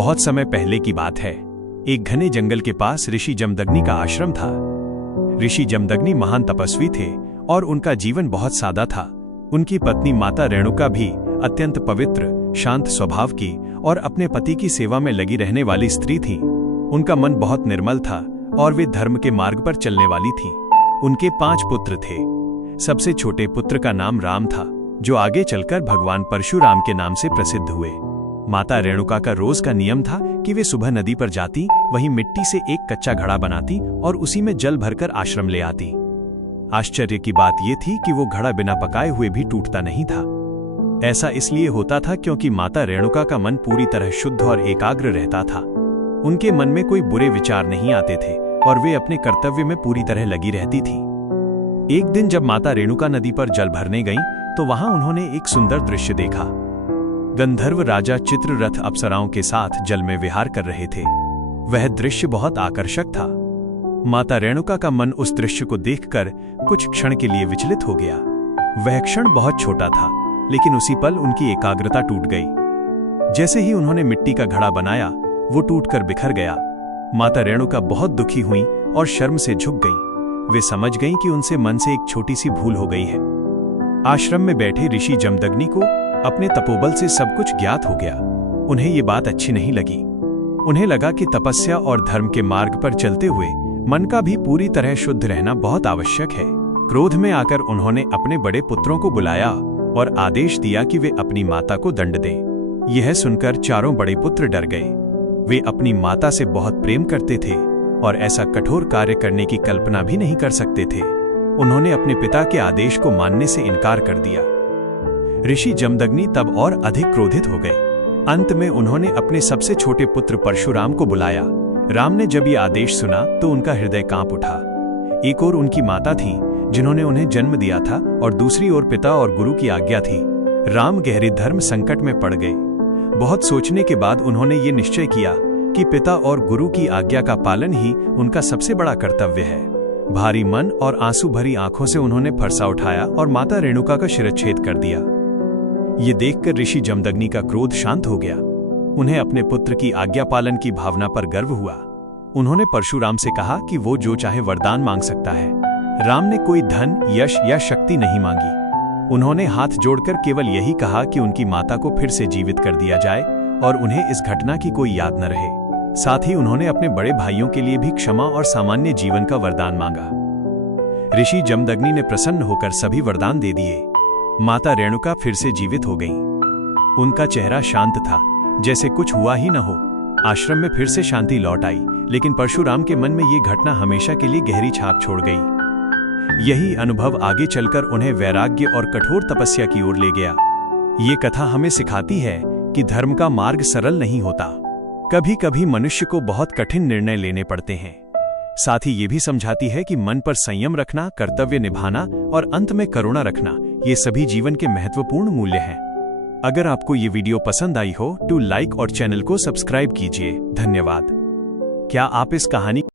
बहुत समय पहले की बात है। एक घने जंगल के पास ऋषि जमदग्नि का आश्रम था। ऋषि जमदग्नि महान तपस्वी थे और उनका जीवन बहुत सादा था। उनकी पत्नी माता रेणुका भी अत्यंत पवित्र, शांत स्वभाव की और अपने पति की सेवा में लगी रहने वाली स्त्री थी। उनका मन बहुत निर्मल था और वे धर्म के मार्ग पर चलने वाली थीं। उनके 5 पुत्र थे। सबसे छोटे पुत्र का नाम राम था, जो आगे चलकर भगवान परशुराम के नाम से प्रसिद्ध हुए। माता रेणुका का रोज का नियम था कि वे सुबह नदी पर जाती, वहीं मिट्टी से एक कच्चा घड़ा बनाती और उसी में जल भरकर आश्रम ले आती। आश्चर्य की बात यह थी कि वो घड़ा बिना पकाए हुए भी टूटता नहीं था। ऐसा इसलिए होता था क्योंकि माता रेणुका का मन पूरी तरह शुद्ध और एकाग्र रहता था। उनके मन में कोई बुरे विचार नहीं आते थे और वे अपने कर्तव्य में पूरी तरह लगी रहती थी। एक दिन जब माता रेणुका नदी पर जल भरने गईं, तो वहां उन्होंने एक सुंदर दृश्य देखा। गंधर्व राजा चित्ररथ अप्सराओं के साथ जल में विहार कर रहे थे। वह दृश्य बहुत आकर्षक था। माता रेणुका का मन उस दृश्य को देखकर कुछ क्षण के लिए विचलित हो गया। वह क्षण बहुत छोटा था, लेकिन उसी पल उनकी एकाग्रता टूट गई। जैसे ही उन्होंने मिट्टी का घड़ा बनाया, वो टूटकर बिखर गया। माता रेणुका बहुत दुखी हुईं और शर्म से झुक गईं। वे समझ गईं कि उनसे मन से एक छोटी सी भूल हो गई है। आश्रम में बैठे ऋषि जमदग्नि को अपने तपोबल से सब कुछ ज्ञात हो गया। उन्हें ये बात अच्छी नहीं लगी। उन्हें लगा कि तपस्या और धर्म के मार्ग पर चलते हुए मन का भी पूरी तरह शुद्ध रहना बहुत आवश्यक है। क्रोध में आकर उन्होंने अपने बड़े पुत्रों को बुलाया और आदेश दिया कि वे अपनी माता को दंड दें। यह सुनकर चारों बड़े पुत्र डर गए। वे अपनी माता से बहुत प्रेम करते थे और ऐसा कठोर कार्य करने की कल्पना भी नहीं कर सकते थे। उन्होंने अपने पिता के आदेश को मानने से इनकार कर दिया। ऋषि जमदग्नि तब और अधिक क्रोधित हो गए। अंत में उन्होंने अपने सबसे छोटे पुत्र परशुराम को बुलाया। राम ने जब ये आदेश सुना तो उनका हृदय कांप उठा। एक ओर उनकी माता थी, जिन्होंने उन्हें जन्म दिया था, और दूसरी ओर पिता और गुरु की आज्ञा थी। राम गहरे धर्म संकट में पड़ गए। बहुत सोचने के बाद उन्होंने ये निश्चय किया कि पिता और गुरु की आज्ञा का पालन ही उनका सबसे बड़ा कर्तव्य है। भारी मन और आंसू भरी आंखों से उन्होंने फरसा उठाया और माता रेणुका का शिरच्छेद कर दिया। ये देखकर ऋषि जमदग्नि का क्रोध शांत हो गया। उन्हें अपने पुत्र की आज्ञा पालन की भावना पर गर्व हुआ। उन्होंने परशुराम से कहा कि वो जो चाहे वरदान मांग सकता है। राम ने कोई धन, यश या शक्ति नहीं मांगी। उन्होंने हाथ जोड़कर केवल यही कहा कि उनकी माता को फिर से जीवित कर दिया जाए और उन्हें इस घटना की कोई याद न रहे। साथ ही उन्होंने अपने बड़े भाइयों के लिए भी क्षमा और सामान्य जीवन का वरदान मांगा। ऋषि जमदग्नि ने प्रसन्न होकर सभी वरदान दे दिए। माता रेणुका फिर से जीवित हो गईं। उनका चेहरा शांत था, जैसे कुछ हुआ ही न हो। आश्रम में फिर से शांति लौट आई, लेकिन परशुराम के मन में ये घटना हमेशा के लिए गहरी छाप छोड़ गई। यही अनुभव आगे चलकर उन्हें वैराग्य और कठोर तपस्या की ओर ले गया। ये कथा हमें सिखाती है कि धर्म का मार्ग सरल नहीं होता। कभी कभी मनुष्य को बहुत कठिन निर्णय लेने पड़ते हैं। साथ ही ये भी समझाती है कि मन पर संयम रखना, कर्तव्य निभाना और अंत में करुणा रखना, ये सभी जीवन के महत्वपूर्ण मूल्य हैं। अगर आपको ये वीडियो पसंद आई हो तो लाइक और चैनल को सब्सक्राइब कीजिए। धन्यवाद। क्या आप इस कहानी